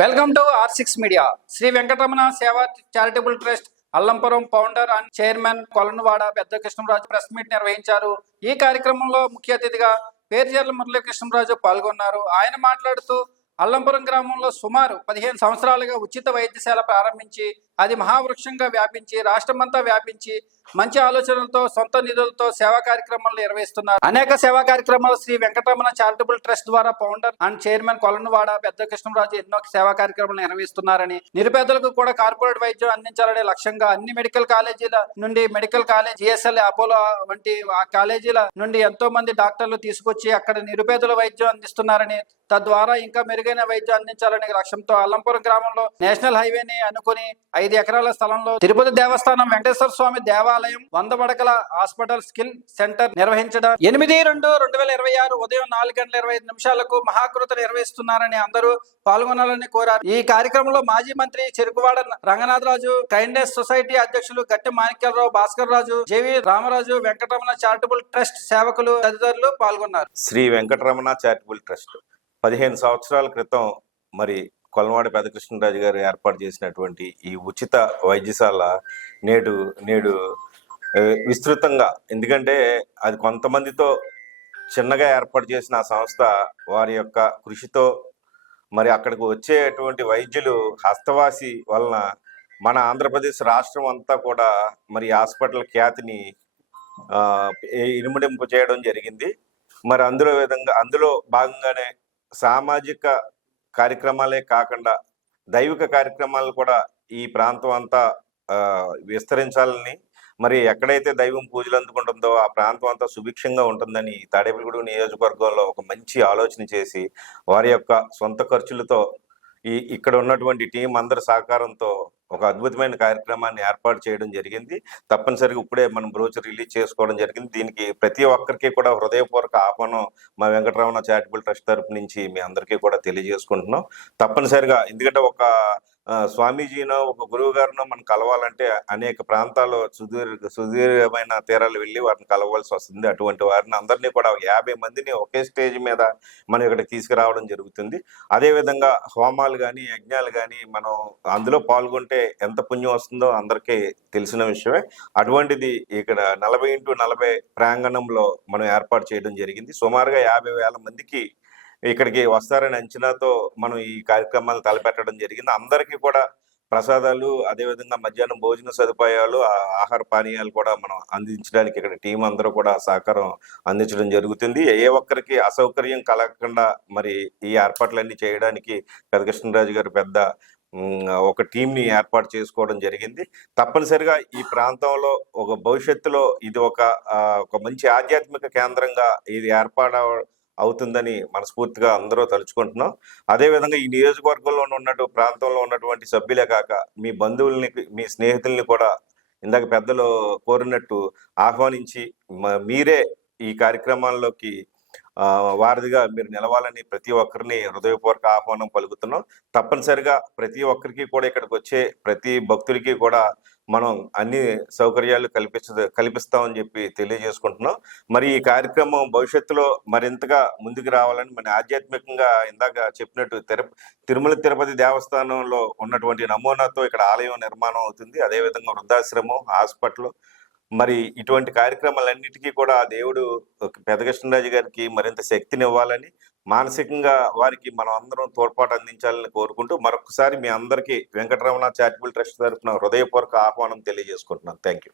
Welcome to R six media Shri Venkataramana Seva charitable trust Allampuram founder and chairman Kolanuvada Pedda Krishnaraju press meet నిర్వహించారు. ఈ కార్యక్రమంలో ముఖ్య అతిథిగా పేరుచేర్ల మురళీ కృష్ణరాజు పాల్గొన్నారు. ఆయన మాట్లాడుతూ అల్లంపురం గ్రామంలో సుమారు పదిహేను సంవత్సరాలుగా ఉచిత వైద్యశాల ప్రారంభించి అది మహావృక్షంగా వ్యాపించి రాష్ట్రమంతా వ్యాపించి మంచి ఆలోచనలతో సొంత నిధులతో సేవా కార్యక్రమాలు నిర్వహిస్తున్నారు. అనేక సేవా కార్యక్రమాలు శ్రీ వెంకటరమణ చారిటబుల్ ట్రస్ట్ ద్వారా founder and chairman Kolanuvada Pedda Krishnaraju ఎన్నో సేవా కార్యక్రమాలు నిర్వహిస్తున్నారని నిరుపేదలకు కూడా కార్పొరేట్ వైద్యం అందించాలనే లక్ష్యంగా అన్ని మెడికల్ కాలేజీల నుండి మెడికల్ కాలేజ్ జిఎస్ఎల్ అపోలో వంటి ఆ కాలేజీల నుండి ఎంతో మంది డాక్టర్లు తీసుకొచ్చి అక్కడ నిరుపేదల వైద్యం అందిస్తున్నారని తద్వారా ఇంకా మెరుగైన వైద్యం అందించాలనే లక్ష్యంతో అల్లంపురం గ్రామంలో నేషనల్ హైవేని అనుకుని ఐదు ఎకరాల స్థలంలో తిరుపతి దేవస్థానం వెంకటేశ్వర స్వామి దేవాలయం వంద పడకల హాస్పిటల్ స్కిల్ సెంటర్ నిర్వహించడం. ఎనిమిది రెండు రెండు వేల ఇరవై ఆరు ఉదయం నాలుగు గంటల ఇరవై ఐదు నిమిషాలకు మహాకృత నిర్వహిస్తున్నారని అందరూ పాల్గొనాలని కోరారు. ఈ కార్యక్రమంలో మాజీ మంత్రి చెరుకువాడ రంగనాథరాజు కైండ్నెస్ సొసైటీ అధ్యక్షులు Gatti Manikyalarao Bhaskar Raju JV Ramaraju Venkataramana charitable trust సేవకులు తదితరులు పాల్గొన్నారు. Shri Venkataramana charitable trust. పదిహేను సంవత్సరాల క్రితం మరి కొలవాడ పెదకృష్ణరాజు గారు ఏర్పాటు చేసినటువంటి ఈ ఉచిత వైద్యశాల నేడు నేడు విస్తృతంగా. ఎందుకంటే అది కొంతమందితో చిన్నగా ఏర్పాటు చేసిన ఆ సంస్థ వారి యొక్క కృషితో మరి అక్కడికి వచ్చేటువంటి వైద్యులు హస్తవాసి వలన మన ఆంధ్రప్రదేశ్ రాష్ట్రం అంతా కూడా మరి హాస్పిటల్ ఖ్యాతిని ఆ, ఇనుమడింపు చేయడం జరిగింది. మరి అందులో విధంగా అందులో భాగంగానే సామాజిక కార్యక్రమాలే కాకుండా దైవిక కార్యక్రమాలు కూడా ఈ ప్రాంతం అంతా విస్తరించాలని మరి ఎక్కడైతే దైవం పూజలు అందుకుంటుందో ఆ ప్రాంతం అంతా సుభిక్షంగా ఉంటుందని తాడేపల్లిగూడెం నియోజకవర్గంలో ఒక మంచి ఆలోచన చేసి వారి యొక్క సొంత ఖర్చులతో ఈ ఇక్కడ ఉన్నటువంటి టీం అందరి సహకారంతో ఒక అద్భుతమైన కార్యక్రమాన్ని ఏర్పాటు చేయడం జరిగింది. తప్పనిసరిగా ఇప్పుడే మనం బ్రోచర్ రిలీజ్ చేసుకోవడం జరిగింది. దీనికి ప్రతి ఒక్కరికి కూడా హృదయపూర్వక ఆహ్వానం మా వెంకటరమణ చారిటబుల్ ట్రస్ట్ తరపు నుంచి మీ అందరికీ కూడా తెలియజేసుకుంటున్నాం. తప్పనిసరిగా ఎందుకంటే ఒక స్వామీజీనో ఒక గురువు గారినో మనం కలవాలంటే అనేక ప్రాంతాల్లో సుదీర్ఘ సుదీర్ఘమైన తీరాలు వెళ్ళి వారిని కలవాల్సి వస్తుంది. అటువంటి వారిని అందరినీ కూడా యాభై మందిని ఒకే స్టేజ్ మీద మనం ఇక్కడ తీసుకురావడం జరుగుతుంది. అదేవిధంగా హోమాలు కానీ యజ్ఞాలు కానీ మనం అందులో పాల్గొంటే ఎంత పుణ్యం వస్తుందో అందరికీ తెలిసిన విషయమే. అటువంటిది ఇక్కడ నలభై ఇంటూ నలభై ప్రాంగణంలో మనం ఏర్పాటు చేయడం జరిగింది. సుమారుగా యాభై వేల మందికి ఇక్కడికి వస్తారని అంచనాతో మనం ఈ కార్యక్రమాలు తలపెట్టడం జరిగింది. అందరికీ కూడా ప్రసాదాలు అదేవిధంగా మధ్యాహ్నం భోజన సదుపాయాలు ఆ- ఆహార పానీయాలు కూడా మనం అందించడానికి ఇక్కడ టీం అందరూ కూడా సహకారం అందించడం జరుగుతుంది. ఏ ఒక్కరికి అసౌకర్యం కలగకుండా మరి ఈ ఏర్పాట్లన్నీ చేయడానికి పెదకృష్ణరాజు గారు పెద్ద ఒక టీంని ఏర్పాటు చేసుకోవడం జరిగింది. తప్పనిసరిగా ఈ ప్రాంతంలో ఒక భవిష్యత్తులో ఇది ఒక ఒక మంచి ఆధ్యాత్మిక కేంద్రంగా ఇది ఏర్పాటు అవుతుందని మనస్ఫూర్తిగా అందరూ తలుచుకుంటున్నాం. అదేవిధంగా ఈ నియోజకవర్గంలో ఉన్నట్టు ప్రాంతంలో ఉన్నటువంటి సభ్యులే కాక మీ బంధువుల్ని మీ స్నేహితుల్ని కూడా ఇందాక పెద్దలు కోరినట్టు ఆహ్వానించి మ- మీరే ఈ కార్యక్రమాల్లోకి ఆ, మీరు నిలవాలని ప్రతి ఒక్కరిని హృదయపూర్వక ఆహ్వానం పలుకుతున్నాం. తప్పనిసరిగా ప్రతి ఒక్కరికి కూడా ఇక్కడికి వచ్చే ప్రతి భక్తుడికి కూడా మనం అన్ని సౌకర్యాలు కల్పించ కల్పిస్తామని చెప్పి తెలియజేసుకుంటున్నాం. మరి ఈ కార్యక్రమం భవిష్యత్తులో మరింతగా ముందుకు రావాలని మన ఆధ్యాత్మికంగా ఇందాక చెప్పినట్టు తిరు తిరుమల తిరుపతి దేవస్థానంలో ఉన్నటువంటి నమూనాతో ఇక్కడ ఆలయం నిర్మాణం అవుతుంది. అదేవిధంగా వృద్ధాశ్రమం హాస్పిటల్. మరి ఇటువంటి కార్యక్రమాలన్నిటికీ కూడా దేవుడు పెదకృష్ణరాజు గారికి మరింత శక్తిని ఇవ్వాలని మానసికంగా వారికి మనం అందరం తోడ్పాటు అందించాలని కోరుకుంటూ మరొకసారి మీ అందరికీ వెంకటరమణ చారిటబుల్ ట్రస్ట్ తరఫున హృదయపూర్వక ఆహ్వానం తెలియజేసుకుంటున్నాను. Thank you